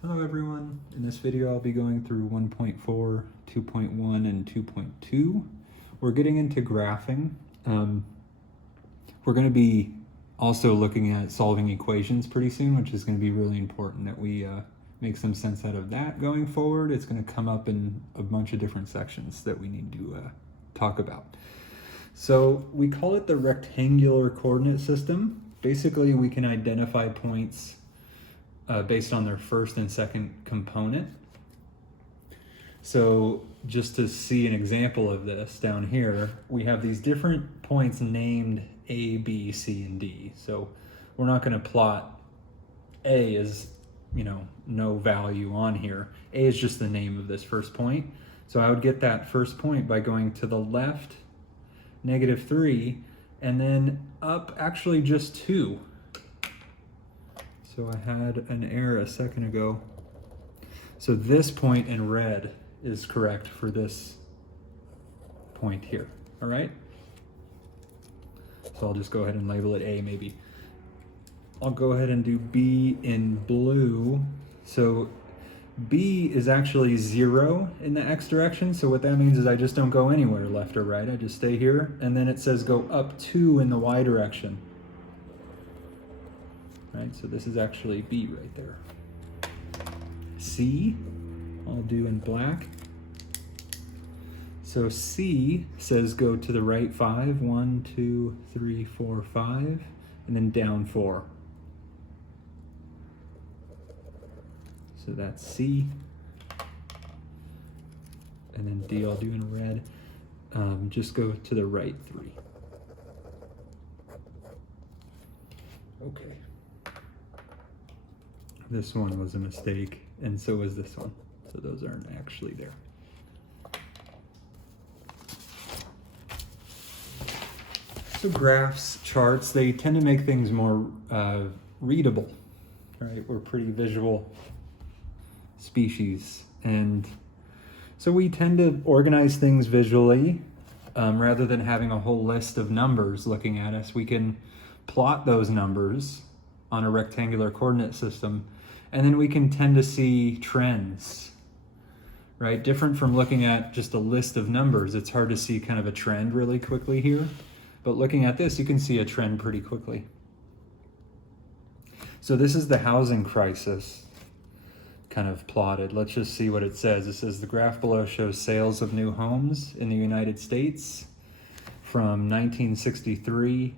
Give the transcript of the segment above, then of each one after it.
Hello everyone. In this video I'll be going through 1.4, 2.1, and 2.2. We're getting into graphing. We're going to be also looking at solving equations pretty soon, which is going to be really important that we make some sense out of that going forward. It's going to come up in a bunch of different sections that we need to talk about. So we call it the rectangular coordinate system. Basically, we can identify points based on their first and second component. So just to see an example of this down here, we have these different points named A, B, C, and D. So we're not going to plot A as, no value on here. A is just the name of this first point. So I would get that first point by going to the left, -3, and then up actually just 2. So I had an error a second ago. So this point in red is correct for this point here, all right? So I'll just go ahead and label it A maybe. I'll go ahead and do B in blue. So B is actually 0 in the X direction. So what that means is I just don't go anywhere left or right. I just stay here. And then it says go up 2 in the Y direction. Right, so this is actually B right there. C, I'll do in black. So C says go to the right 5, 1, 2, 3, 4, 5, and then down 4. So that's C. And then D I'll do in red. Just go to the right 3. Okay. This one was a mistake, and so was this one. So those aren't actually there. So graphs, charts, they tend to make things more readable, right? We're pretty visual species. And so we tend to organize things visually rather than having a whole list of numbers looking at us. We can plot those numbers on a rectangular coordinate system, and then we can tend to see trends, right? Different from looking at just a list of numbers. It's hard to see kind of a trend really quickly here, but looking at this, you can see a trend pretty quickly. So this is the housing crisis kind of plotted. Let's just see what it says. It says the graph below shows sales of new homes in the United States from 1963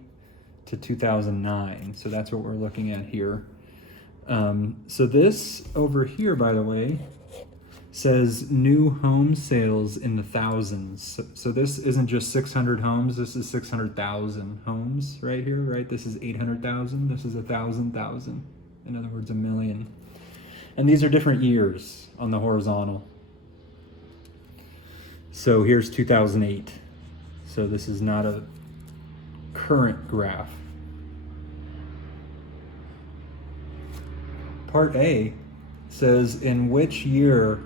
to 2009. So that's what we're looking at here. So this over here, by the way, says new home sales in the thousands. So this isn't just 600 homes, this is 600,000 homes right here, right? This is 800,000, this is 1,000,000. In other words, 1,000,000. And these are different years on the horizontal. So here's 2008. So this is not a current graph. Part A says, in which year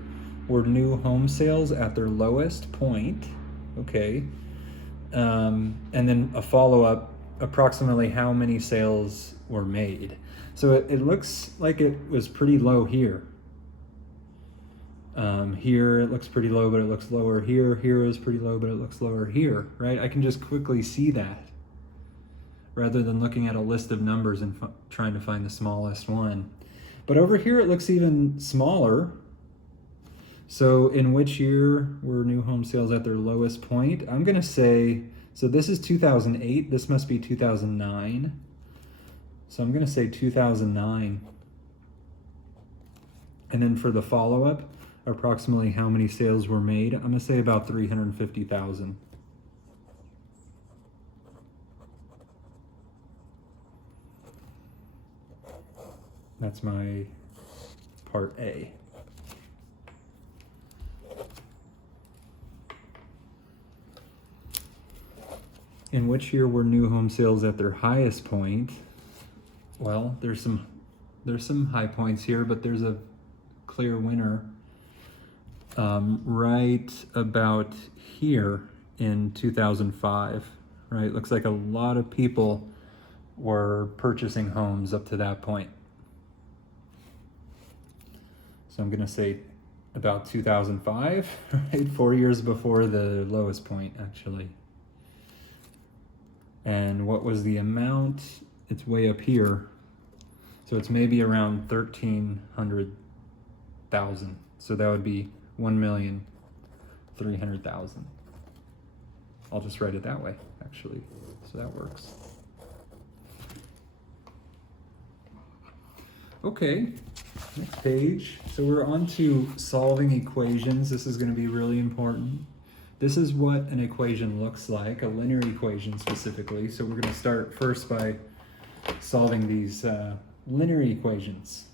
were new home sales at their lowest point? Okay. And then a follow-up, approximately how many sales were made. So it looks like it was pretty low here. Here it looks pretty low, but it looks lower here. Here is pretty low, but it looks lower here, right? I can just quickly see that rather than looking at a list of numbers and trying to find the smallest one. But over here it looks even smaller. So in which year were new home sales at their lowest point? I'm going to say, so this is 2008. This must be 2009. So I'm going to say 2009. And then for the follow-up, approximately how many sales were made? I'm going to say about 350,000. That's my part A. In which year were new home sales at their highest point? Well, there's some high points here, but there's a clear winner right about here in 2005, right? Looks like a lot of people were purchasing homes up to that point. So I'm going to say about 2005, right? 4 years before the lowest point, actually. And what was the amount? It's way up here. So it's maybe around 1,300,000. So that would be 1,300,000. I'll just write it that way, actually. So that works. Okay, next page. So we're on to solving equations. This is going to be really important. This is what an equation looks like, a linear equation specifically. So we're going to start first by solving these linear equations.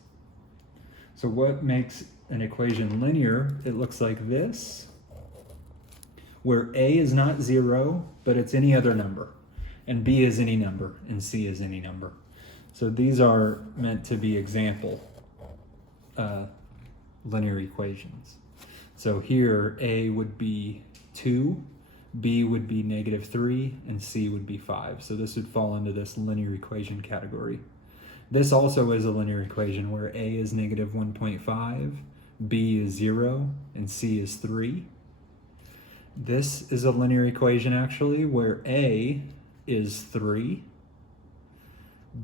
So what makes an equation linear? It looks like this, where a is not 0, but it's any other number, and b is any number, and c is any number. So these are meant to be example linear equations. So here a would be 2, b would be -3, and c would be 5. So this would fall into this linear equation category. This also is a linear equation where a is -1.5, b is 0, and c is 3. This is a linear equation actually where a is 3,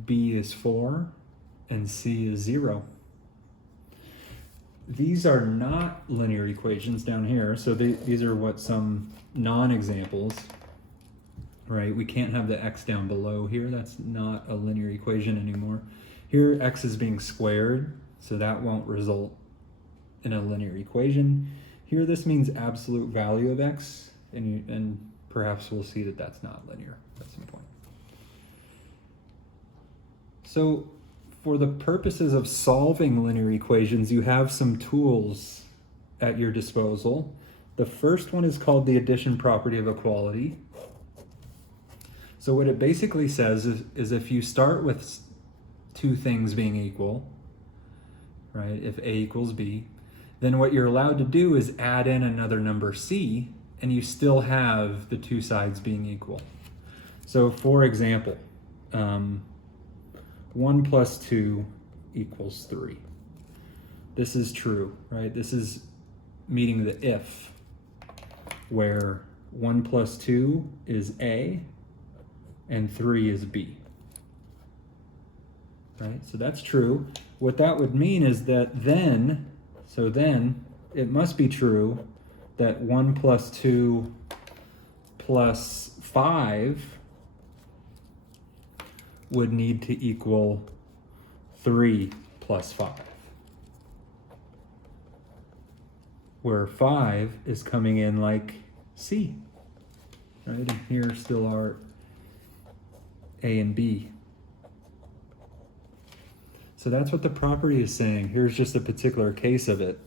b is 4, and c is 0. These are not linear equations down here, so these are what some non-examples, right? We can't have the x down below here. That's not a linear equation anymore. Here x is being squared, so that won't result in a linear equation. Here this means absolute value of x, and perhaps we'll see that that's not linear at some point. So for the purposes of solving linear equations, you have some tools at your disposal. The first one is called the addition property of equality. So what it basically says is if you start with two things being equal, right, if a equals b, then what you're allowed to do is add in another number c, and you still have the two sides being equal. So for example, 1 plus 2 equals 3. This is true, right? This is meeting the if, where 1 plus 2 is a, and 3 is b. Right? So that's true. What that would mean is that then it must be true that 1 plus 2 plus 5 would need to equal 3 plus 5. Where 5 is coming in like C, right? And here still are A and B. So that's what the property is saying. Here's just a particular case of it.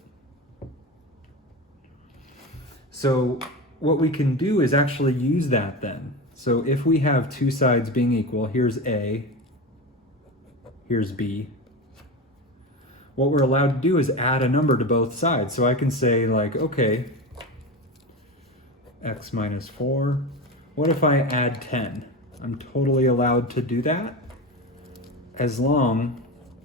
So what we can do is actually use that then. So if we have two sides being equal, here's A, here's B. What we're allowed to do is add a number to both sides. So I can say like, okay, x minus 4. What if I add 10? I'm totally allowed to do that as long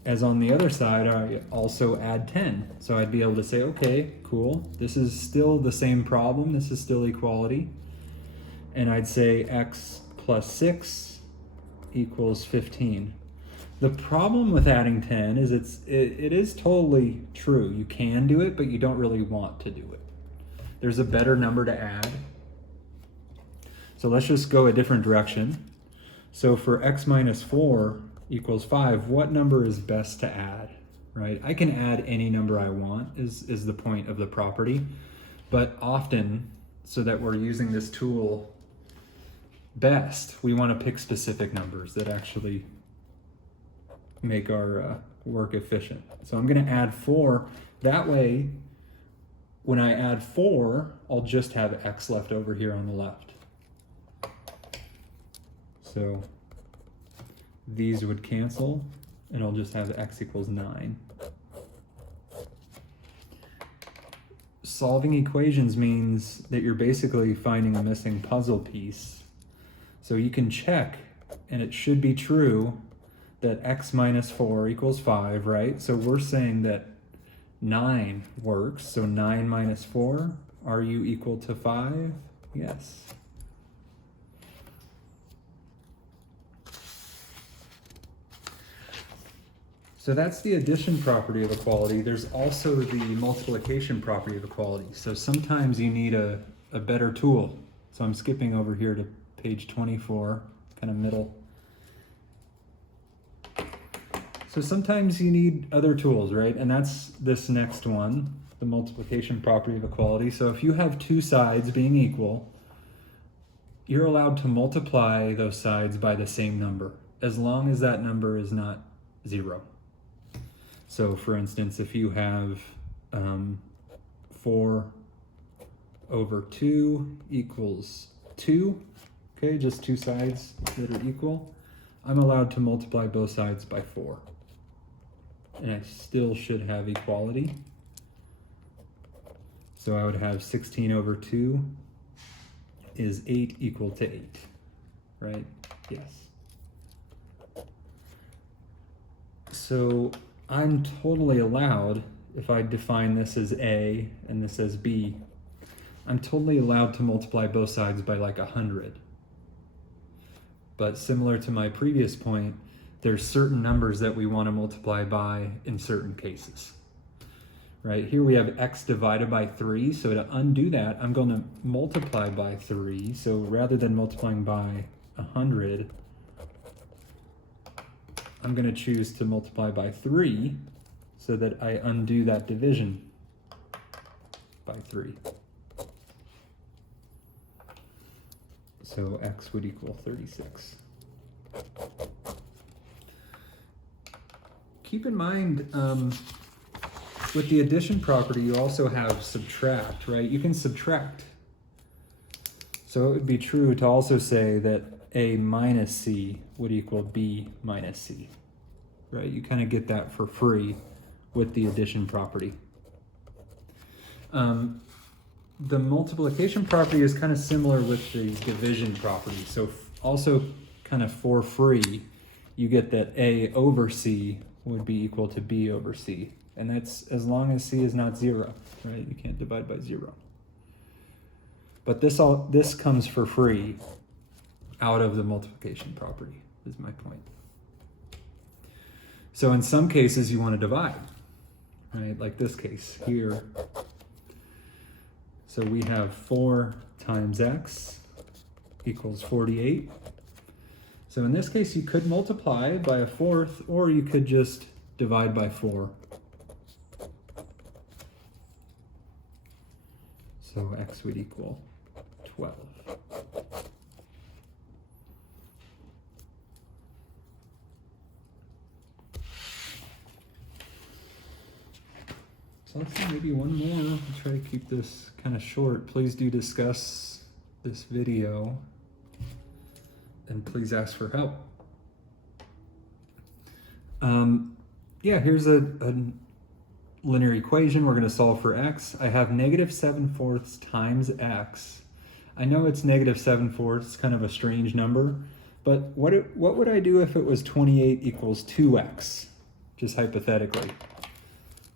as on the other side I also add 10. So I'd be able to say, okay, cool. This is still the same problem. This is still equality. And I'd say x plus 6 equals 15. The problem with adding 10 is it is totally true. You can do it, but you don't really want to do it. There's a better number to add. So let's just go a different direction. So for x minus 4 equals 5, what number is best to add, right? I can add any number I want is the point of the property. But often, so that we're using this tool best, we want to pick specific numbers that actually make our work efficient. So I'm going to add 4. That way, when I add 4, I'll just have x left over here on the left. So these would cancel, and I'll just have x equals 9. Solving equations means that you're basically finding a missing puzzle piece. So you can check, and it should be true, that x minus 4 equals 5, right? So we're saying that 9 works, so 9 minus 4, are you equal to 5? Yes. So that's the addition property of equality. There's also the multiplication property of equality. So sometimes you need a better tool. So I'm skipping over here to page 24, kind of middle. So sometimes you need other tools, right? And that's this next one, the multiplication property of equality. So if you have two sides being equal, you're allowed to multiply those sides by the same number, as long as that number is not 0. So for instance, if you have 4 over 2 equals 2, okay, just two sides that are equal, I'm allowed to multiply both sides by 4. And I still should have equality. So I would have 16 over 2 is 8 equal to 8, right? Yes. So I'm totally allowed, if I define this as A and this as B, I'm totally allowed to multiply both sides by like 100. But similar to my previous point, there's certain numbers that we want to multiply by in certain cases. Right, here we have x divided by 3, so to undo that, I'm going to multiply by 3. So rather than multiplying by 100, I'm going to choose to multiply by 3 so that I undo that division by 3. So x would equal 36. Keep in mind, with the addition property, you also have subtract, right? You can subtract. So it would be true to also say that A minus C would equal B minus C, right? You kind of get that for free with the addition property. The multiplication property is kind of similar with the division property. So also kind of for free, you get that A over C would be equal to B over C. And that's as long as C is not 0, right? You can't divide by 0. But this comes for free out of the multiplication property, is my point. So in some cases you want to divide, right? Like this case here. So we have 4 times x equals 48. So in this case you could multiply by a fourth, or you could just divide by 4. So x would equal 12. So let's do maybe one more. I'll try to keep this kind of short. Please do discuss this video and please ask for help. Yeah, here's a linear equation. We're going to solve for x. I have negative 7/4 times x. I know it's negative 7/4, kind of a strange number, but what would I do if it was 28 equals 2x, just hypothetically?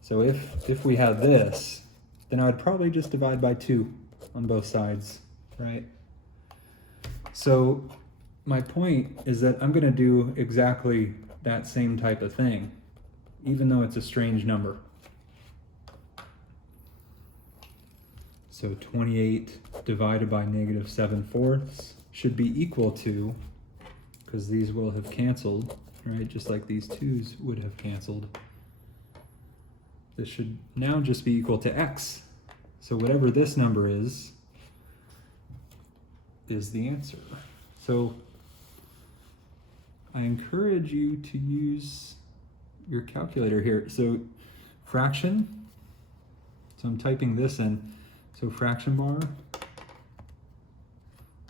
So if we had this, then I would probably just divide by 2 on both sides, right? So my point is that I'm going to do exactly that same type of thing, even though it's a strange number. So 28 divided by negative 7/4 should be equal to, because these will have canceled, right? Just like these 2's would have canceled. This should now just be equal to x. So whatever this number is the answer. So I encourage you to use your calculator here. So fraction, so I'm typing this in. So fraction bar,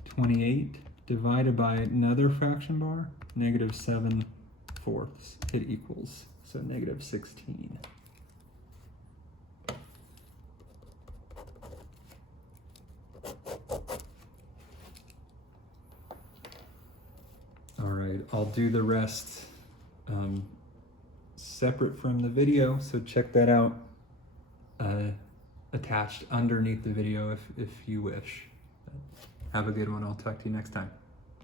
28 divided by another fraction bar, negative 7/4, it equals, so negative 16. All right, I'll do the rest separate from the video, so check that out. attached underneath the video if you wish. Have a good one. I'll talk to you next time.